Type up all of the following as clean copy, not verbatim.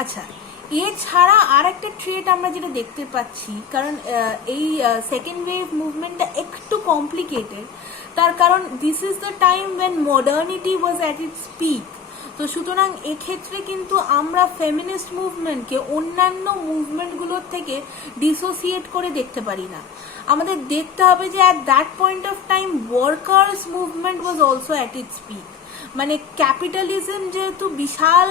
আচ্ছা, এছাড়া আর একটা ট্রেট আমরা যেটা দেখতে পাচ্ছি, কারণ এই সেকেন্ড ওয়েভ মুভমেন্টটা একটু কমপ্লিকেটেড, তার কারণ this is the time when modernity was at its peak. তো সুতরাং এক্ষেত্রে কিন্তু আমরা ফেমিনিস্ট মুভমেন্টকে অন্যান্য মুভমেন্টগুলোর থেকে ডিসোসিয়েট করে দেখতে পারি না। আমাদের দেখতে হবে যে at that point of time workers movement was also at its peak. মানে ক্যাপিটালিজম যেহেতু বিশাল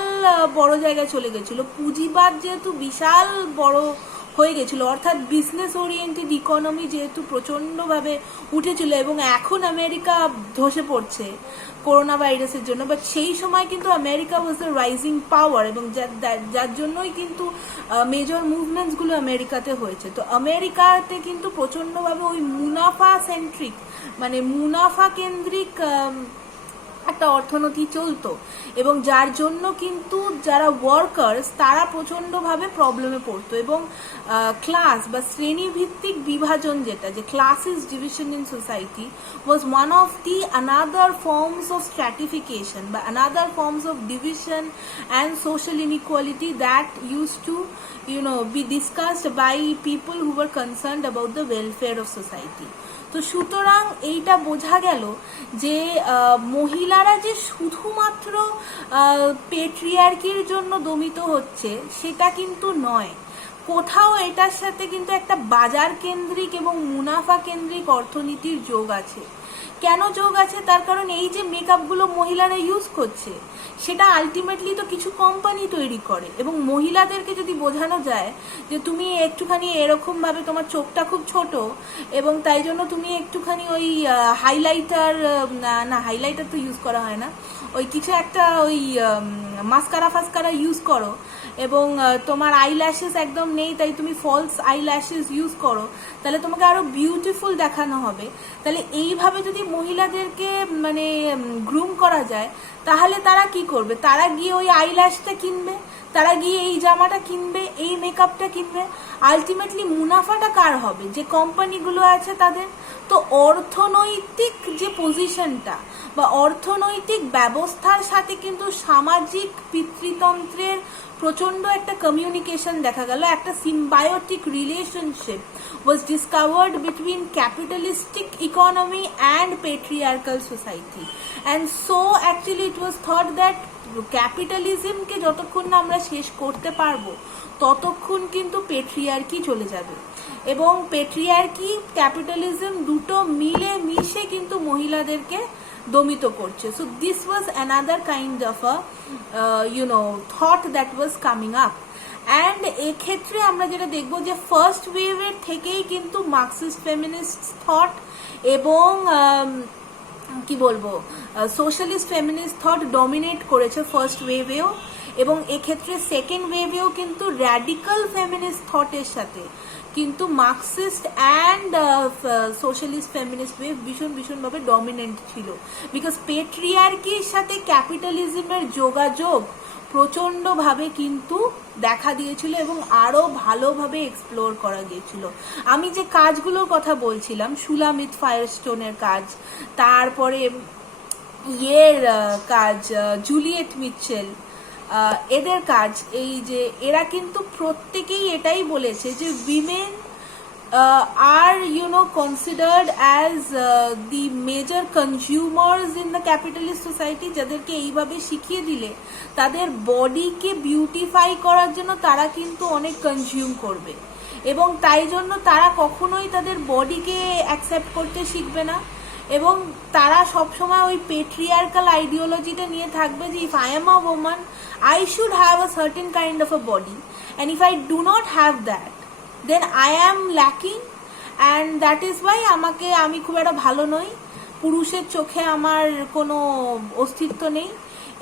বড় জায়গায় চলে গেছিল, পুঁজিবাদ যেহেতু বিশাল বড় হয়ে গেছিল, অর্থাৎ বিজনেস ওরিয়েন্টেড ইকোনমি যেহেতু প্রচণ্ডভাবে উঠেছিল, এবং এখন আমেরিকা ধসে পড়ছে করোনা ভাইরাসের জন্য, বাট সেই সময় কিন্তু আমেরিকা ওয়াজ দ্য রাইজিং পাওয়ার, এবং যার জন্যই কিন্তু মেজর মুভমেন্টসগুলো আমেরিকাতে হয়েছে। তো আমেরিকাতে কিন্তু প্রচণ্ডভাবে ওই মুনাফা সেন্ট্রিক, মানে মুনাফা কেন্দ্রিক একটা অর্থনীতি চলতো, এবং যার জন্য কিন্তু যারা ওয়ার্কার্স তারা প্রচণ্ডভাবে প্রবলেমে পড়তো, এবং ক্লাস বা শ্রেণীভিত্তিক বিভাজন, যেটা যে classes division in society was one of the another forms of stratification বা another forms of division and social inequality that use to be discussed by people who were concerned about the welfare of society. তো সুতরাং এইটা বোঝা গেল যে মহিলারা যে শুধুমাত্র পেট্রিয়ার্কির জন্য দমিত হচ্ছে সেটা কিন্তু নয়, কোথাও এটার সাথে কিন্তু একটা বাজার কেন্দ্রিক এবং মুনাফা কেন্দ্রিক অর্থনীতির যোগ আছে। কেন যোগ আছে? তার কারণ এই যে মেকআপগুলো মহিলারা ইউজ করছে সেটা আলটিমেটলি তো কিছু কোম্পানি তৈরি করে, এবং মহিলাদেরকে যদি বোঝানো যায় যে তুমি একটুখানি এরকম ভাবে, তোমার চোখটা খুব ছোট এবং তাই জন্য তুমি একটুখানি ওই হাইলাইটার, না হাইলাইটার তো ইউজ করা হয় না, ওই কিছু একটা ওই মাস্কারা ফাস্কারা ইউজ করো, এবং তোমার আইল্যাশেস একদম নেই তাই তুমি ফলস আইল্যাশেস ইউজ করো, তাহলে তোমাকে আরো বিউটিফুল দেখানো হবে। তাহলে এইভাবে যদি মহিলাদেরকে মানে গ্রুম করা যায়, তাহলে তারা কি করবে? তারা গিয়ে ওই আইল্যাশটা কিনবে, তারা গিয়ে এই জামাটা কিনবে, এই মেকআপটা কিনবে। আলটিমেটলি মুনাফাটা কার হবে? যে কোম্পানিগুলো আছে তাদের। তো অর্থনৈতিক যে পজিশনটা বা অর্থনৈতিক ব্যবস্থার সাথে কিন্তু সামাজিক পিতৃতন্ত্রের প্রচন্ড একটা কমিউনিকেশন দেখা গেল, একটা symbiotic relationship was discovered between capitalistic economy and patriarchal society, and so actually it was thought that ক্যাপিটালিজমকে যতক্ষণ না আমরা শেষ করতে পারবো ততক্ষণ কিন্তু পেট্রিয়ার্কি চলে যাবে, এবং পেট্রিয়ার্কি ক্যাপিটালিজম দুটো মিলে মিশে কিন্তু মহিলাদেরকে দমিত করছে। So this was another kind of a thought that was coming up. And এক্ষেত্রে আমরা যেটা দেখবো যে ফার্স্ট ওয়েভের থেকেই কিন্তু মার্কসিস্ট ফেমিনিস্ট থট এবং কি বলবো সোশ্যালিস্ট ফেমিনিস্ট থট ডমিনেট করেছে ফার্স্ট ওয়েভেও, এবং এক্ষেত্রে সেকেন্ড ওয়েভেও কিন্তু র্যাডিক্যাল ফেমিনিস্ট থটের সাথে কিন্তু Marxist and socialist feminist wave ভীষণভাবে ডমিনেন্ট ছিল, বিকজ পেট্রিয়ার্কির সাথে ক্যাপিটালিজমের যোগাযোগ প্রচণ্ডভাবে কিন্তু দেখা দিয়েছিল এবং আরও ভালোভাবে এক্সপ্লোর করা গিয়েছিল। আমি যে কাজগুলোর কথা বলছিলাম, সুলামিত ফায়ারস্টোনের কাজ, তারপরে ইয়ের কাজ, জুলিয়েট মিচেল, এদের কাজ, এই যে এরা কিন্তু প্রত্যেকেই এটাই বলেছে যে women are considered as the major consumers in the capitalist society, যাদেরকে এইভাবে শিখিয়ে দিলে তাদের বডিকে বিউটিফাই করার জন্য তারা কিন্তু অনেক কনজিউম করবে, এবং তাই জন্য তারা কখনোই তাদের বডিকে অ্যাকসেপ্ট করতে শিখবে না, এবং তারা সবসময় ওই পেট্রিয়ার্কাল আইডিওলজিটা নিয়ে থাকবে যে if I am a woman I should have a certain kind of a body, and if I do not have that then I am lacking, and that is why আমি খুব একটা ভালো নই, পুরুষের চোখে আমার কোনো অস্তিত্ব নেই,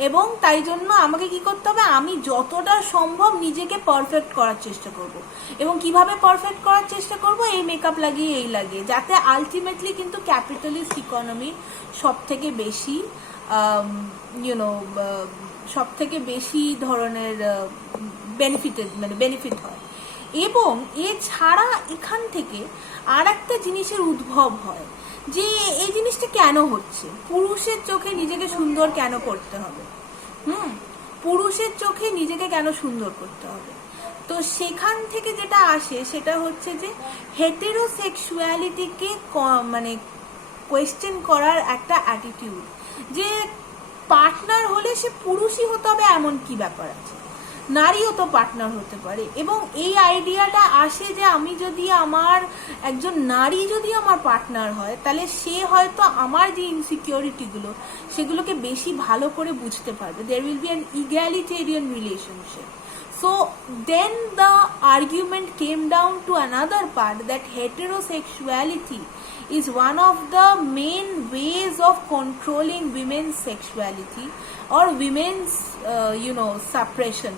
এবং তাই জন্য আমাকে কি করতে হবে? আমি যতটা সম্ভব নিজেকে পারফেক্ট করার চেষ্টা করব, এবং কিভাবে পারফেক্ট করার চেষ্টা করব? এই মেকআপ লাগিয়ে এই লাগিয়ে, যাতে আলটিমেটলি কিন্তু ক্যাপিটালিস্ট ইকোনমির সব থেকে বেশি সব থেকে বেশি ধরনের বেনিফিট হয়। এবং এছাড়া এখান থেকে আর একটা জিনিসের উদ্ভব হয় যে এই জিনিসটা কেন হচ্ছে, পুরুষের চোখে নিজেকে সুন্দর কেন করতে হবে? পুরুষের চোখে নিজেকে কেন সুন্দর করতে হবে। তো সেখান থেকে যেটা আসে সেটা হচ্ছে যে হেটেরোসেক্সুয়ালিটিকে মানে কোয়েশ্চেন করার একটা অ্যাটিটিউড, যে পার্টনার হলে সে পুরুষই হতে হবে এমন কি ব্যাপার আছে, নারীও তো পার্টনার হতে পারে। এবং এই আইডিয়াটা আসে যে আমি যদি আমার একজন নারী যদি আমার পার্টনার হয় তাহলে সে হয়তো আমার যে ইনসিকিউরিটিগুলো সেগুলোকে বেশি ভালো করে বুঝতে পারবে। There will be an egalitarian relationship. So then the argument came down to another part, that heterosexuality is one of the main ways of controlling women's sexuality or women's suppression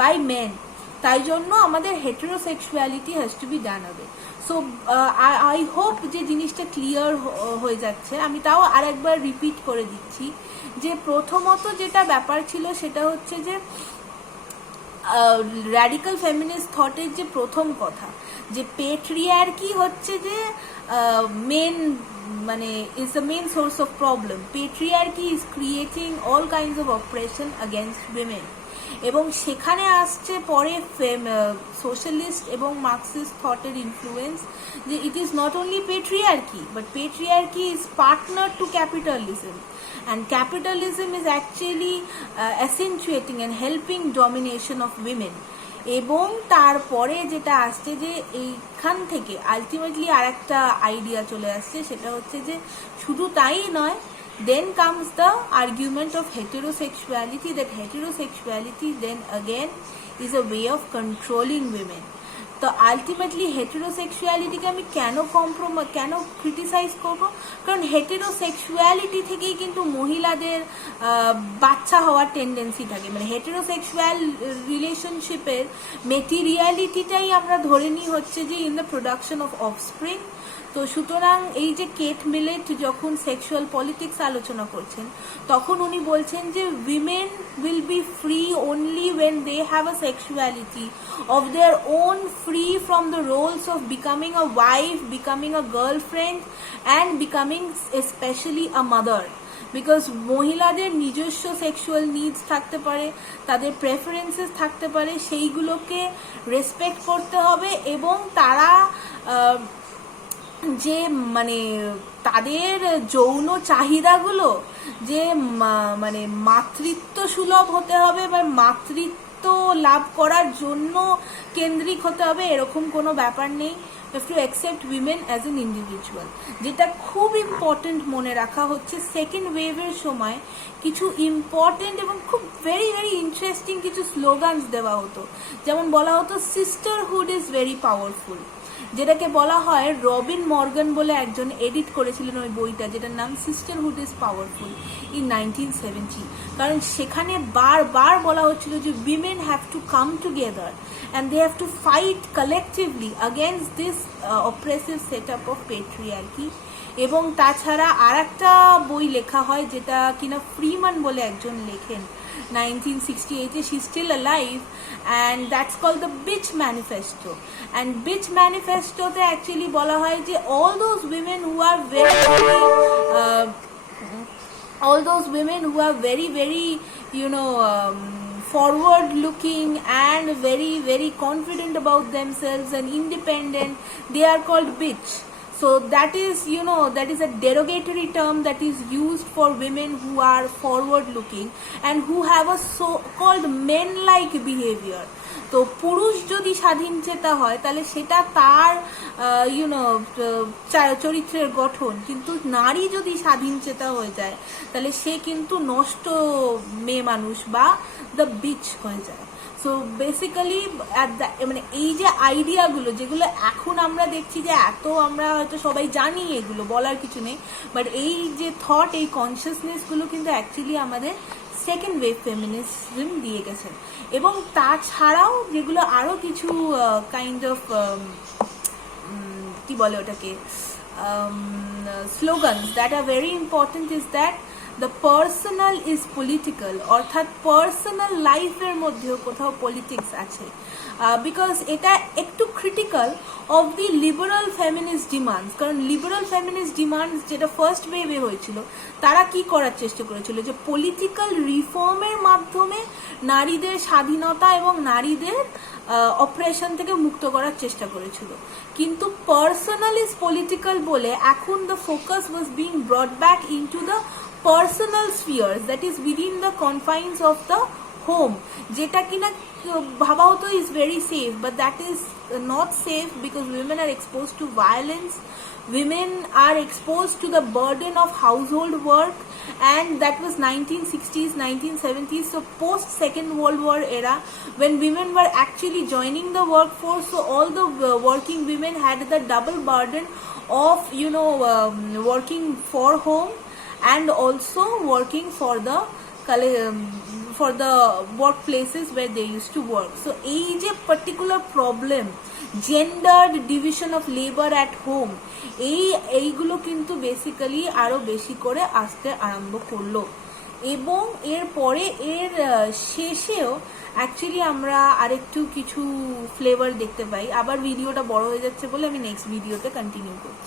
by men. তাই জন্য আমাদের heterosexuality has to be done away. So I hope যে জিনিসটা clear হয়ে যাচ্ছে। আমি তাও আরেকবার রিপিট করে দিচ্ছি যে প্রথমত যেটা ব্যাপার ছিল সেটা হচ্ছে যে র্যাডিক্যাল ফেমিনিস্ট থটের যে প্রথম কথা, যে পেট্রিয়ার্কি হচ্ছে যে মেন মানে is the main source of problem. Patriarchy is creating all kinds of oppression against women. এবং সেখানে আসছে পরে সোশ্যালিস্ট এবং মার্কসিস্ট থটের ইনফ্লুয়েন্স, যে it is not only patriarchy but patriarchy is partner two capitalism, and capitalism is actually accentuating and helping domination of women. এবং তারপরে যেটা আসছে যে এইখান থেকে আলটিমেটলি আর একটা আইডিয়া চলে আসছে, সেটা হচ্ছে যে শুধু তাই নয়, then comes the argument of heterosexuality, that heterosexuality then again is a way of controlling women. তো আলটিমেটলি হেটেরোসেক্সুয়ালিটিকে আমি কেন ক্রিটিসাইজ করব, কারণ হেটেরোসেক্সুয়ালিটি থেকেই কিন্তু মহিলাদের বাচ্চা হওয়ার টেন্ডেন্সি থাকে। মানে হেটেরোসেক্সুয়াল রিলেশনশিপের মেটেরিয়ালিটিটাই আমরা ধরে নিই হচ্ছে যে in the production of offspring. তো সুতরাং এই যে কেট মিলেট যখন সেক্সুয়াল পলিটিক্স আলোচনা করছেন তখন উনি বলছেন যে women will be free only when they have a sexuality of their own, free from the roles of becoming a wife, becoming a girlfriend and becoming specially a mother. Because মহিলাদের নিজস্ব sexual needs থাকতে পারে, তাদের preferences থাকতে পারে, সেইগুলোকে respect করতে হবে। এবং তারা যে মানে তাদের যৌন চাহিদাগুলো যে মানে মাতৃত্ব সুলভ হতে হবে বা মাতৃত্ব লাভ করার জন্য কেন্দ্রিক হতে হবে এরকম কোনো ব্যাপার নেই। To accept women as an individual. যেটা খুব ইম্পর্টেন্ট মনে রাখা হচ্ছে, সেকেন্ড ওয়েভের সময় কিছু ইম্পর্টেন্ট এবং খুব ভেরি ভেরি ইন্টারেস্টিং কিছু স্লোগানস দেওয়া হতো। যেমন বলা হতো সিস্টারহুড ইজ ভেরি পাওয়ারফুল, যেটাকে বলা হয় রবিন মর্গান বলে একজন এডিট করেছিলেন ওই বইটা, যেটার নাম সিস্টারহুড ইজ পাওয়ারফুল ইন 1970। কারণ সেখানে বারবার বলা হচ্ছিল যে women have to come together and they have to fight collectively against this oppressive setup of patriarchy. এবং তাছাড়া আর একটা বই লেখা হয় যেটা কিনা ফ্রিমান বলে একজন লেখেন 1968-এ, she is still alive, and that's called the Bitch Manifesto. And Bitch Manifesto তে actually বলা হয় যে all those women who are very forward looking and very very confident about themselves and independent, they are called bitch. So that is a derogatory term that is used for women who are forward looking and who have a so called men like behavior. তো পুরুষ যদি স্বাধীন চেতা হয় তাহলে সেটা তার চরিত্রের গঠন, কিন্তু নারী যদি স্বাধীন চেতা হয়ে যায় তাহলে সে কিন্তু নষ্ট মেয়ে মানুষ বা দ্য বিচ হয়ে যায়। সো বেসিক্যালি মানে এই যে আইডিয়াগুলো যেগুলো এখন আমরা দেখছি যে এত আমরা হয়তো সবাই জানি, এগুলো বলার কিছু নেই, বাট এই যে থট, এই কনসিয়াসনেসগুলো কিন্তু অ্যাকচুয়ালি আমাদের সেকেন্ড ওয়েভ ফেমিনিজম দিয়ে গেছে। এবং তাছাড়াও যেগুলো আরও কিছু কাইন্ড অফ কি বলে ওটাকে slogans that are very important is that the personal is political, অর্থাৎ পার্সোনাল লাইফের মধ্যেও কোথাও পলিটিক্স আছে, বিকজ এটা একটু critical of the liberal feminist demands. কারণ লিবারাল ফেমিনিস্ট ডিমান্ডস যেটা ফার্স্ট ওয়েভে হয়েছিল, তারা কি করার চেষ্টা করেছিল, যে পলিটিক্যাল রিফর্মের মাধ্যমে নারীদের স্বাধীনতা এবং নারীদের অপারেশন থেকে মুক্ত করার চেষ্টা করেছিল। কিন্তু পার্সোনাল ইজ পলিটিক্যাল বলে এখন the focus was being brought back into the personal spheres, that is within the confines of the home, যেটা কিনা ভাবা হতো is very safe, but that is not safe because women are exposed to violence, women are exposed to the burden of household work, and that was 1960s 1970s, so post second world war era, when women were actually joining the workforce, so all the working women had the double burden of working for home and also working for the workplaces where they used to work. So এই যে particular problem, gendered division of labor at home, এইগুলো কিন্তু basically আরো বেশি করে আসতে আরম্ভ করলো। এবং এরপরে এর শেষেও অ্যাকচুয়ালি আমরা আরেকটু কিছু ফ্লেভার দেখতে পাই। আবার ভিডিওটা বড় হয়ে যাচ্ছে বলে আমি নেক্সট ভিডিওতে কন্টিনিউ করছি।